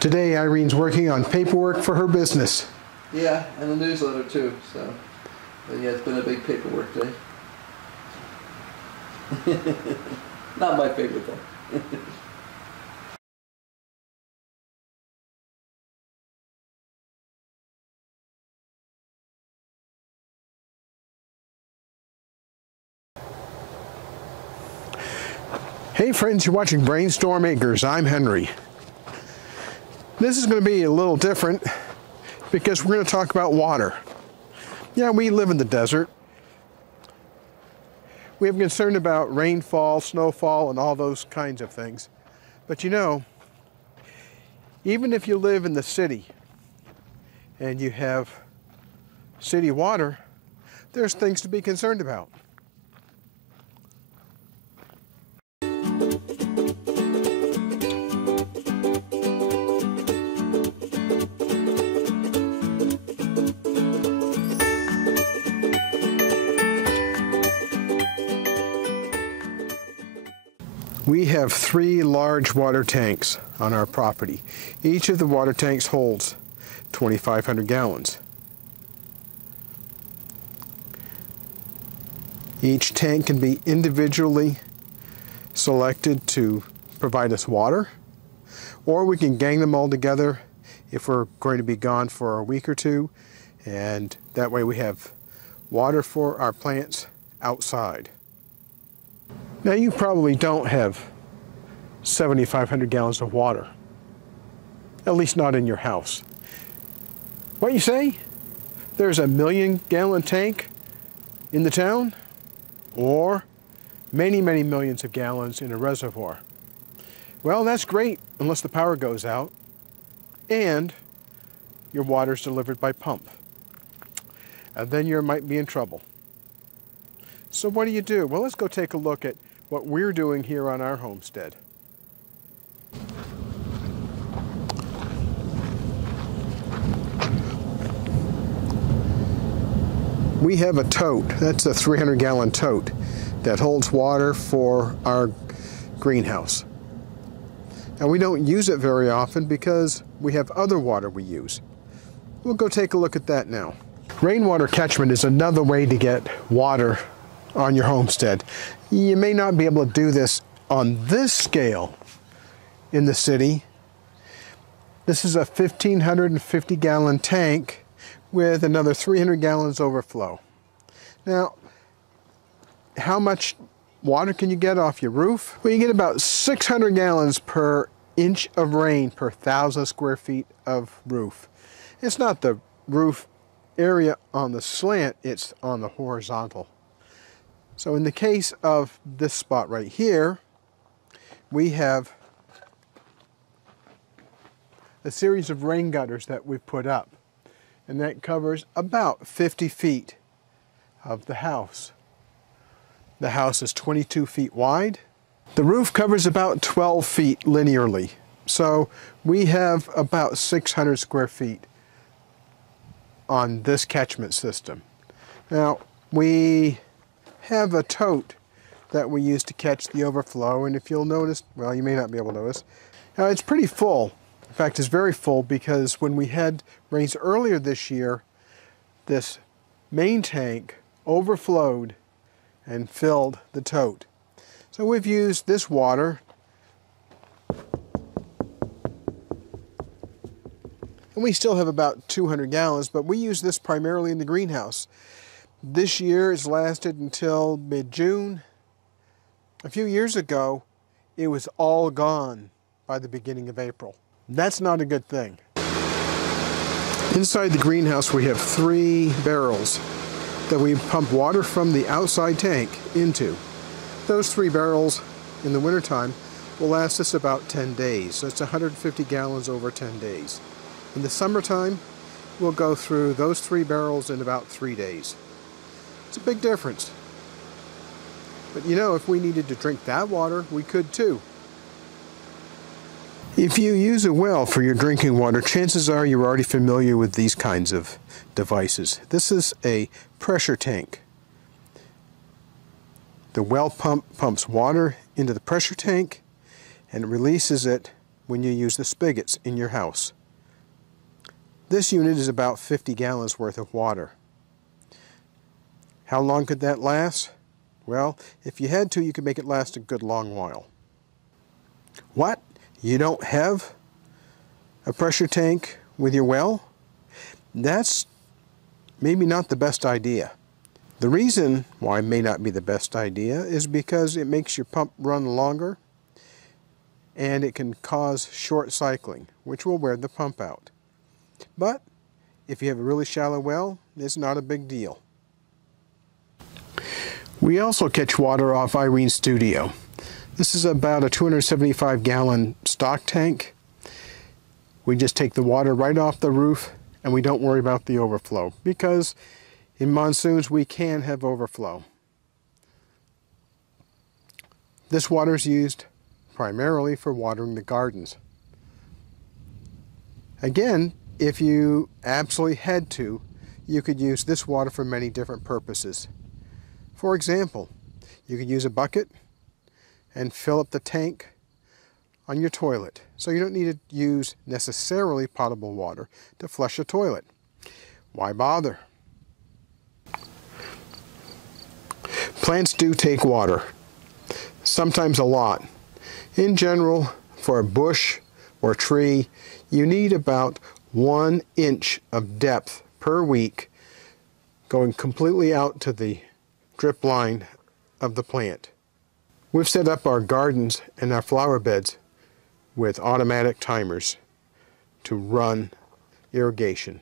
Today, Irene's working on paperwork for her business. Yeah, and the newsletter too, so. But yeah, it's been a big paperwork day. Not my favorite though. Hey friends, you're watching BrainStormAcres. I'm Henry. This is going to be a little different because we're going to talk about water. Yeah, we live in the desert. We have concern about rainfall, snowfall, and all those kinds of things. But you know, even if you live in the city and you have city water, there's things to be concerned about. We have 3 large water tanks on our property. Each of the water tanks holds 2,500 gallons. Each tank can be individually selected to provide us water, or we can gang them all together if we're going to be gone for a week or two, and that way we have water for our plants outside. Now you probably don't have 7,500 gallons of water, at least not in your house. What you say? There's a 1,000,000-gallon tank in the town, or many, many millions of gallons in a reservoir. Well, that's great unless the power goes out and your water's delivered by pump. And then you might be in trouble. So what do you do? Well, let's go take a look at what we're doing here on our homestead. We have a tote. That's a 300-gallon tote that holds water for our greenhouse. And we don't use it very often because we have other water we use. We'll go take a look at that now. Rainwater catchment is another way to get water on your homestead. You may not be able to do this on this scale in the city. This is a 1,550-gallon tank with another 300 gallons overflow. Now, how much water can you get off your roof? Well, you get about 600 gallons per inch of rain per 1,000 square feet of roof. It's not the roof area on the slant, it's on the horizontal. So in the case of this spot right here, we have a series of rain gutters that we've put up, and that covers about 50 feet of the house. The house is 22 feet wide. The roof covers about 12 feet linearly, so we have about 600 square feet on this catchment system. Now, we have a tote that we use to catch the overflow, and if you'll notice, well, you may not be able to notice, it's pretty full. In fact, it's very full because when we had rains earlier this year, this main tank overflowed and filled the tote. So we've used this water, and we still have about 200 gallons, but we use this primarily in the greenhouse. This year it's lasted until mid-June. A few years ago, it was all gone by the beginning of April. That's not a good thing. Inside the greenhouse, we have 3 barrels that we pump water from the outside tank into. Those 3 barrels in the wintertime will last us about 10 days. So it's 150 gallons over 10 days. In the summertime, we'll go through those 3 barrels in about 3 days. It's a big difference. But you know, if we needed to drink that water, we could too. If you use a well for your drinking water, chances are you're already familiar with these kinds of devices. This is a pressure tank. The well pump pumps water into the pressure tank and releases it when you use the spigots in your house. This unit is about 50 gallons worth of water. How long could that last? Well, if you had to, you could make it last a good long while. What? You don't have a pressure tank with your well? That's maybe not the best idea. The reason why it may not be the best idea is because it makes your pump run longer and it can cause short cycling, which will wear the pump out. But if you have a really shallow well, it's not a big deal. We also catch water off Irene's studio. This is about a 275-gallon stock tank. We just take the water right off the roof and we don't worry about the overflow because in monsoons we can have overflow. This water is used primarily for watering the gardens. Again, if you absolutely had to, you could use this water for many different purposes. For example, you could use a bucket and fill up the tank on your toilet. So you don't need to use necessarily potable water to flush a toilet. Why bother? Plants do take water, sometimes a lot. In general, for a bush or tree, you need about 1 inch of depth per week going completely out to the drip line of the plant. We've set up our gardens and our flower beds with automatic timers to run irrigation.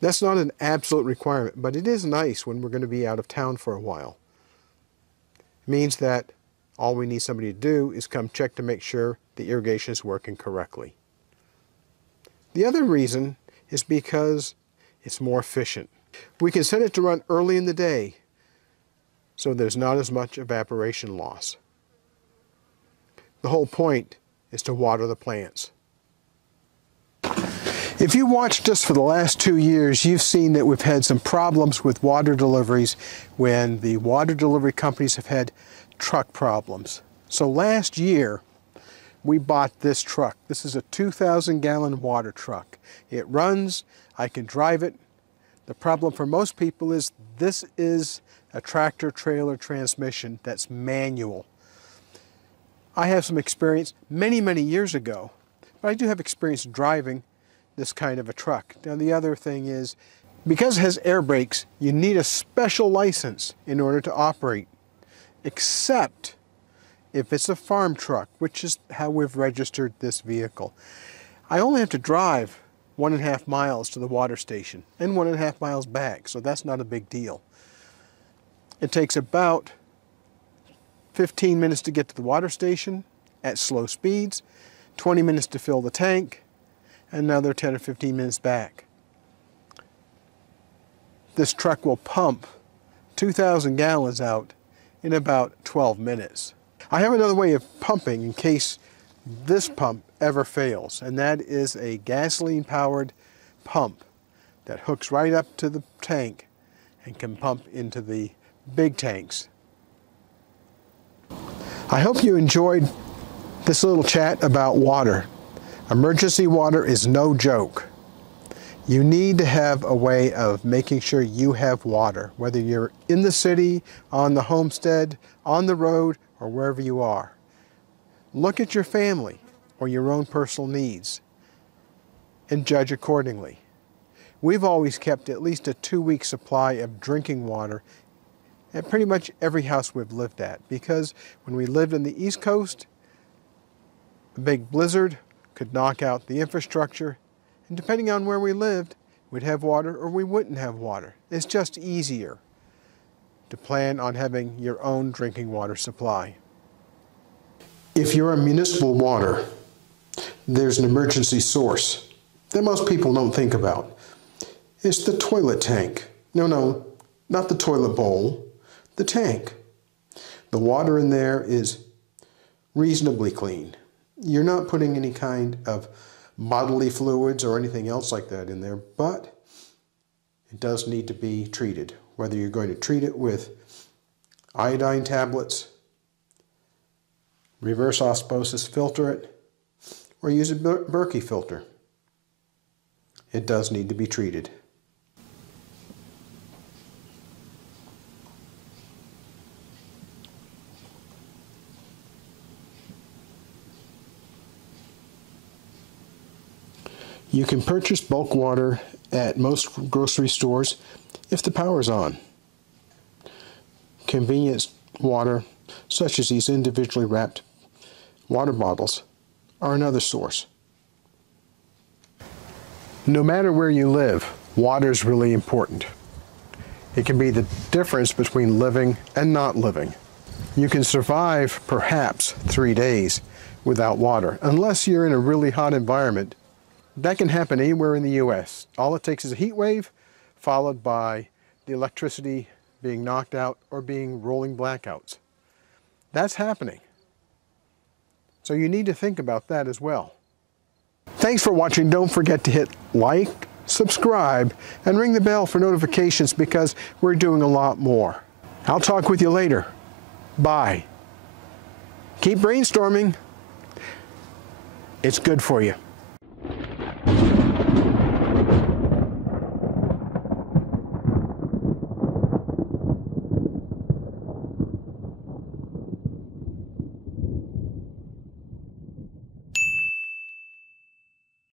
That's not an absolute requirement, but it is nice when we're going to be out of town for a while. It means that all we need somebody to do is come check to make sure the irrigation is working correctly. The other reason is because it's more efficient. We can set it to run early in the day so there's not as much evaporation loss. The whole point is to water the plants. If you watched us for the last 2 years, you've seen that we've had some problems with water deliveries when the water delivery companies have had truck problems. So last year, we bought this truck. This is a 2,000-gallon water truck. It runs, I can drive it. The problem for most people is this is a tractor-trailer transmission that's manual. I have some experience many, many years ago, but I do have experience driving this kind of a truck. Now the other thing is, because it has air brakes, you need a special license in order to operate, except if it's a farm truck, which is how we've registered this vehicle. I only have to drive 1.5 miles to the water station and 1.5 miles back, so that's not a big deal. It takes about 15 minutes to get to the water station at slow speeds, 20 minutes to fill the tank, another 10 or 15 minutes back. This truck will pump 2,000 gallons out in about 12 minutes. I have another way of pumping in case this pump ever fails, and that is a gasoline-powered pump that hooks right up to the tank and can pump into the big tanks. I hope you enjoyed this little chat about water. Emergency water is no joke. You need to have a way of making sure you have water, whether you're in the city, on the homestead, on the road, or wherever you are. Look at your family or your own personal needs and judge accordingly. We've always kept at least a 2-week supply of drinking water at pretty much every house we've lived at, because when we lived on the East Coast, a big blizzard could knock out the infrastructure, and depending on where we lived, we'd have water or we wouldn't have water. It's just easier to plan on having your own drinking water supply. If you're on municipal water, there's an emergency source that most people don't think about. It's the toilet tank. No, not the toilet bowl, the tank. The water in there is reasonably clean. You're not putting any kind of bodily fluids or anything else like that in there, but it does need to be treated. Whether you're going to treat it with iodine tablets, reverse osmosis filter it, or use a Berkey filter. It does need to be treated. You can purchase bulk water at most grocery stores if the power is on. Convenience water, such as these individually wrapped water bottles, are another source. No matter where you live, water is really important. It can be the difference between living and not living. You can survive perhaps 3 days without water, unless you're in a really hot environment. That can happen anywhere in the U.S. All it takes is a heat wave, followed by the electricity being knocked out or being rolling blackouts. That's happening. So you need to think about that as well. Thanks for watching. Don't forget to hit like, subscribe, and ring the bell for notifications because we're doing a lot more. I'll talk with you later. Bye. Keep brainstorming. It's good for you.